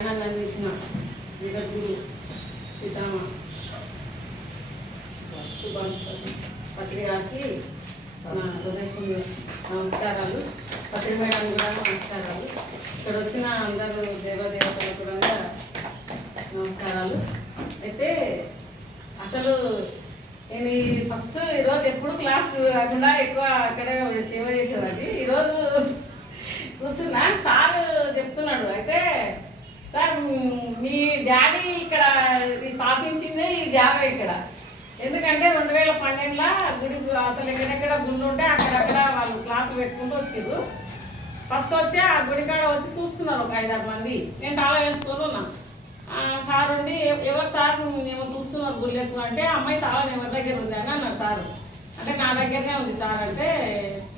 అందించిన జగద్గురు పితామ సుభాష్ పత్రి గారికి నా హృదయపూర్వక నమస్కారాలు. పత్రి మేడం కూడా నమస్కారాలు. ఇక్కడ వచ్చిన అందరూ దేవదేవతలకు కూడా నమస్కారాలు. అయితే అసలు నేను ఫస్ట్ ఈరోజు ఎప్పుడు క్లాస్ కాకుండా ఎక్కువ అక్కడే సేవ చేసేదాన్ని. ఈరోజు కూర్చున్నా, సార్ చెప్తున్నాడు, అయితే సార్ మీ డాడీ ఇక్కడ స్థాపించింది ఈ డాబా ఇక్కడ. ఎందుకంటే 2012లో గుడి అసలు ఎక్కడెక్కడ గుళ్ళు ఉంటే అక్కడక్కడ వాళ్ళు క్లాసులు పెట్టుకుంటూ వచ్చారు. ఫస్ట్ వచ్చి ఆ గుడి కాడ వచ్చి చూస్తున్నారు ఒక 5-6 మంది. నేను తాళం వేసుకొని ఉన్నా. సార్ ఉండి ఎవరు సార్ ఏమో చూస్తున్నారు గుళ్ళెక్కు అంటే, అమ్మాయి తాళం ఎవరి దగ్గర ఉంది అని అన్నారు సారు. అంటే నా దగ్గరనే ఉంది సార్ అంటే,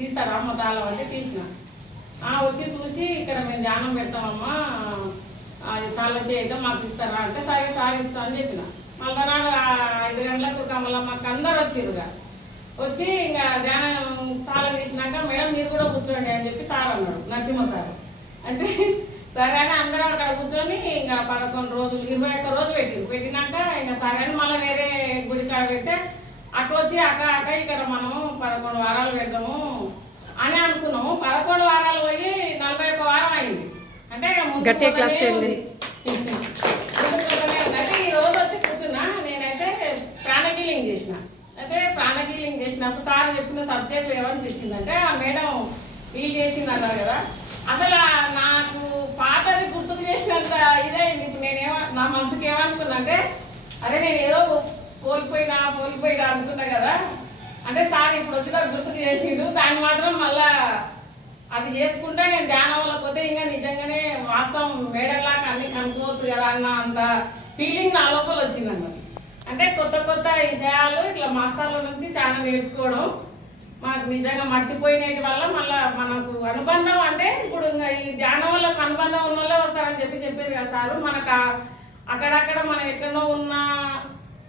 తీస్తారా అమ్మ తాళం అంటే తీసిన. వచ్చి చూసి ఇక్కడ మేము ధ్యానం పెడతామమ్మా, తాళం చేయటం మాకు ఇస్తారా అంటే, సరే సార్ ఇస్తా అని చెప్పిన. మళ్ళీ నాడు 5 గంటలకు కమలమ్మకి అందరు వచ్చిరుగా. వచ్చి ఇంకా ధ్యానం తాళం తీసినాక, మేడం మీరు కూడా కూర్చోండి అని చెప్పి సార్ అన్నాడు, నరసింహ సార్. అంటే సరే అని అందరం అక్కడ కూర్చొని ఇంకా 11 రోజులు 21 రోజులు పెట్టినాక ఇంకా సరే అని మళ్ళీ వేరే గుడి కాడ పెడితే అక్క వచ్చి అక్క ఇక్కడ మనం 11 వారాలు పెడదాము అని అనుకున్నాము. 11 వారాలు పోయి 41 వారం అయింది. అంటే ఈ రోజు వచ్చి కూర్చున్నా. నేనైతే ప్రాణకీలింగ్ చేసిన. అయితే ప్రాణకీలింగ్ చేసినప్పుడు సార్ చెప్పిన సబ్జెక్ట్ ఏమనిపించిందంటే, ఆ మేడం ఫీల్ చేసింది అన్నారు కదా, అసలు నాకు పాతది గుర్తుకు చేసినంత ఇదైంది. ఇప్పుడు నా మనసుకి ఏమనుకుందంటే, అరే నేను ఏదో కోల్పోయినా అనుకున్నా కదా, అంటే సార్ ఇప్పుడు వచ్చిన గుర్తుకు చేసిండు. దాన్ని మాత్రం మళ్ళా అది చేసుకుంటే నేను ధ్యానంలో పోతే ఇంకా నిజంగానే వాస్తవం మేడల్లాగా అన్ని కనుక్కోవచ్చు కదా అన్న అంత ఫీలింగ్ నా లోపల వచ్చిందన్నమాట. అంటే కొత్త విషయాలు ఇట్లా మాస్టర్ల నుంచి చాలా నేర్చుకోవడం, మనకు నిజంగా మర్చిపోయినటి వల్ల మళ్ళీ మనకు అనుబంధం. అంటే ఇప్పుడు ఈ ధ్యానం వల్ల అనుబంధం ఉన్న వాళ్ళే వస్తారని చెప్పారు కదా సారు. మనకు అక్కడక్కడ మనం ఎక్కడో ఉన్న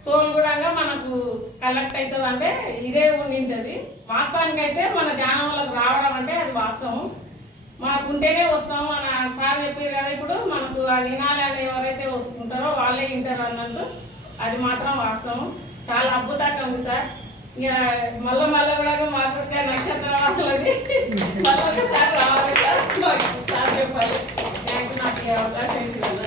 సోల్ కూడా మనకు కలెక్ట్ అవుతుంది. అంటే ఇదే ఉండింటుంది. వాస్తవానికి అయితే మన ధ్యానం వల్ల రావడం అంటే అది వాస్తవం. మనకు ఉంటేనే వస్తాము అని సార్ చెప్పారు కదా. ఇప్పుడు మనకు అది వినాలి అని ఎవరైతే వస్తుంటారో వాళ్ళే వింటారు అన్నట్టు అది మాత్రం వాస్తవం. చాలా అద్భుతంగా ఉంది సార్. ఇక మళ్ళీ కూడా మాకు నక్షత్రం అసలుది మళ్ళీ ఒకసారి రావాలి సార్, సార్ చెప్పాలి. థ్యాంక్ యూ నాకు అవకాశం ఇచ్చింది.